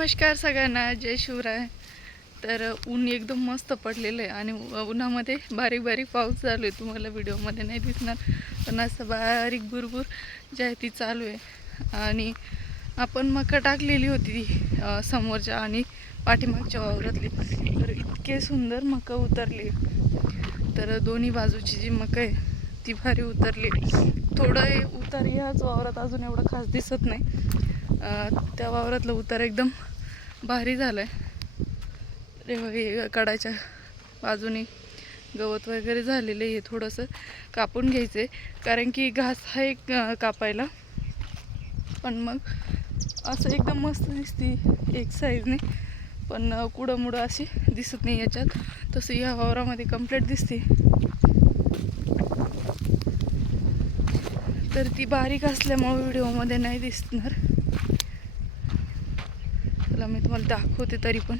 नमस्कार सगळ्यांना जय शिवराय. तर ऊन एकदम मस्त पडलेलं आहे आणि उन्हामध्ये बारीक बारीक पाऊस चालू आहे तुम्हाला व्हिडिओमध्ये नाही दिसणार पण असं बारीक भुरभूर जी आहे ती चालू आहे. आणि आपण मका टाकलेली होती समोरच्या आणि पाठीमागच्या वावरातली. तर इतके सुंदर मका उतरली. तर दोन्ही बाजूची जी मका आहे ती भारी उतरली. थोडं उतर याच वावरात अजून एवढं खास दिसत नाही. त्या वावरातलं उतार एकदम भारी झालं आहे हे कडाच्या बाजूने गवत वगैरे झालेलं आहे हे थोडंसं कापून घ्यायचं आहे कारण की घास आहे एक कापायला. पण मग असं एकदम मस्त दिसते एक साईजने पण अं, कुडंमुडं अशी दिसत नाही याच्यात. तसं या वावरामध्ये कंप्लीट दिसते. तर ती बारीक असल्यामुळं व्हिडिओमध्ये नाही दिसणार. चला मी तुम्हाला दाखवते तरी पण.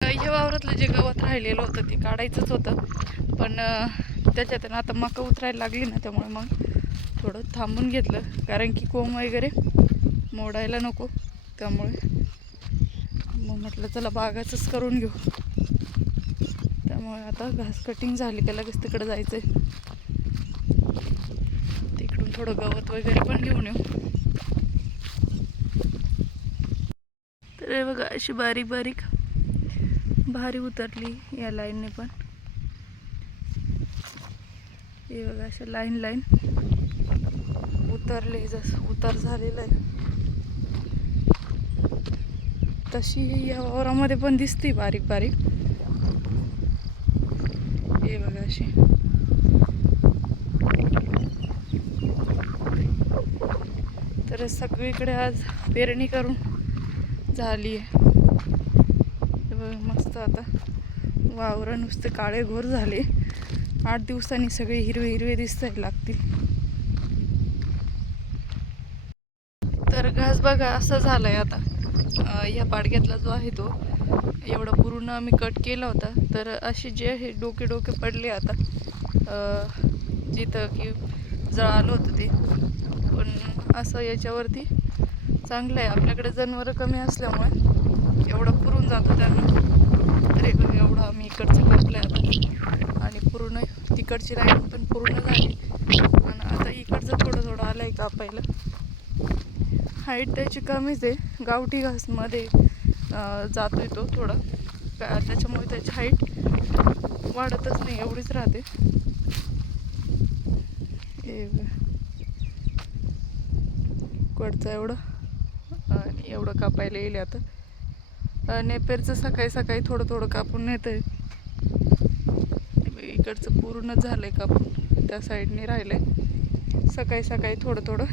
ह्या वावरातलं जे गवत राहिलेलं होतं ते काढायचंच होतं. पण त्याच्यातनं त्याच्यात आता मका उतरायला लागली ना त्यामुळे मग थोडं थांबून घेतलं. कारण की कोंब वगैरे मोडायला नको. त्यामुळे मग म्हटलं चला बागाचंच करून घेऊ. त्यामुळे आता घास कटिंग झाली का लगेच तिकडं जायचं आहे तिकडून थोडं गवत वगैरे पण घेऊन येऊ. हे बघा अशी बारीक बारीक. भारी उतरली या लाईनने पण. हे बघा अशा लाईन लाईन. उतरले जसं उतार झालेलं आहे. तशी या वावरामध्ये पण दिसते बारीक बारीक. हे बघा अशी. तर सगळीकडे आज पेरणी करून झाली आहे. मस्त आता वावरं नुसतं काळे घोर झाले. आठ दिवसांनी सगळे हिरवे हिरवे दिसायला लागतील. तर घास बघा असं आहे आता. या पाडग्यातला जो आहे तो एवढा पूर्ण आम्ही कट केला होता. तर असे जे आहे डोके डोके पडले आता. जिथं की जळालं होतं ते. पण असं याच्यावरती चांगलं आहे. आपल्याकडे जनावरं कमी असल्यामुळे एवढं पुरून जातो त्यांना. अरे एवढं आम्ही इकडचं कापलं आता. आणि पूर्ण तिकडची राईड पण पूर्ण झाली. आणि आता इकडचं थोडं थोडं आलं आहे कापायला. हाईट त्याची कमीच आहे. गावठी घासमध्ये जातो आहे तो थोडा. का त्याच्यामुळे त्याची हाईट वाढतच नाही एवढीच राहते. हे बघा. कडचं एवढं. एवढं कापायला येईल आता. नेपेरचं सकाळी सकाळी थोडं थोडं कापून नेतं आहे इकडचं पूर्ण झालं आहे कापून त्या साईडने राहिलं आहे सकाळी सकाळी थोडं थोडं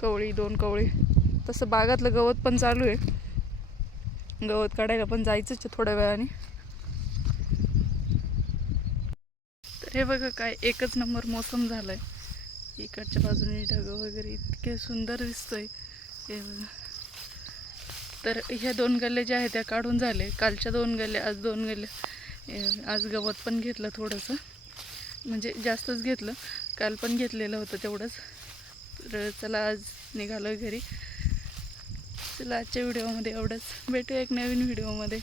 कवळी दोन कवळी. तसं बागातलं गवत पण चालू आहे. गवत काढायला पण जायचंच आहे थोड्या वेळाने. तर हे बघा काय एकच नंबर मोसम आहे इकडच्या बाजूने ढगं वगैरे इतके सुंदर दिसतंय. हे बघा. तर ह्या दोन गल्ले ज्या आहेत त्या काढून झाले. कालच्या दोन गल्ले आज दोन गल्ले. आज गवत पण घेतलं थोडंसं. म्हणजे जास्तच घेतलं. काल पण घेतलेलं होतं तेवढंच. तर चला आज निघालो घरी. चला आजच्या व्हिडिओमध्ये एवढंच. भेटूया एक नवीन व्हिडिओमध्ये.